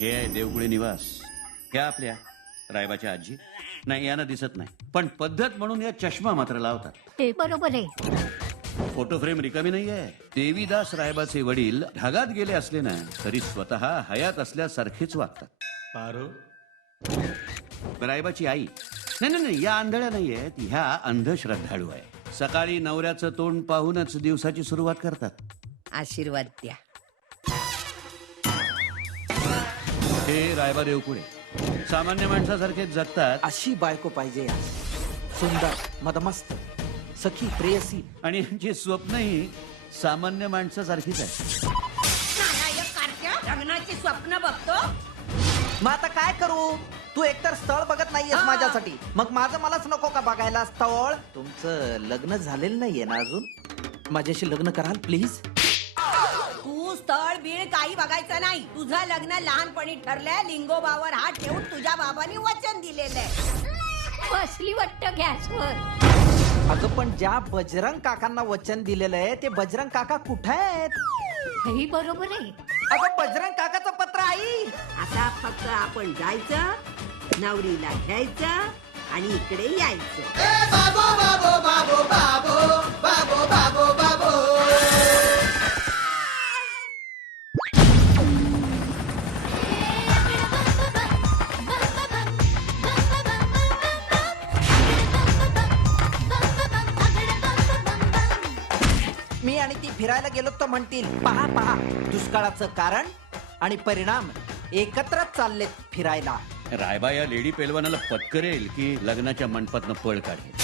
हे आहे देवकुळे निवास. ह्या आपल्या रायबाच्या आजी. नाही, यांना दिसत नाही, पण पद्धत म्हणून या चष्मा मात्र लावतात. ते बरोबर आहे. फोटो फ्रेम रिकामी नाहीये. देवीदास रायबाचे वडील ढगात गेले असले ना तरी स्वतः हयात असल्यासारखेच वागतात. पारो रायबाची आई नाही नाही नाही, या आंधळ्या नाहीयेत, ह्या अंधश्रद्धाळू आहे. सकाळी नवऱ्याचं तोंड पाहूनच दिवसाची सुरुवात करतात. आशीर्वाद द्या. हे रायबा देवकुळे सामान्य माणसासारखेच जगतात. अशी बायको पाहिजे यार. सुंदर, मदमस्त, सखी, प्रेयसी. आणि यांची स्वप्नही सामान्य माणसासारखीच आहे. नालायक कारक्या, लग्नाची स्वप्न बघतो. मग आता काय करू? तू एकतर स्थळ बघत नाहीयेस माझ्यासाठी, मग माझं मलाच नको का बघायला स्थळ? तुमचं लग्न झालेलं नाहीये ना अजून? माझ्याशी लग्न कराल प्लीज? तू स्थळ बीळ काही बघायचं नाही. तुझं लग्न लहानपणी ठरलंय. लिंगोबावर हात ठेवून तुझ्या बाबांनी वचन दिलेलंय. बसली वाटतं गॅसवर. अगं पण ज्या बजरंग काकांना वचन दिलेलं आहे ते बजरंग काका कुठे आहेत? हेही बरोबर आहे. अगं बजरंग काकाचं पत्र आई. आता फक्त आपण जायचं, नवरीला घ्यायचं आणि इकडे यायचं. मी आणि ती फिरायला गेलो तर म्हणतील पहा पहा, दुष्काळाचं कारण आणि परिणाम एकत्रच चाललेत फिरायला. रायबा या लेडी पेलवानाला पत्करेल की लग्नाच्या मंडपातनं पळ काढेल.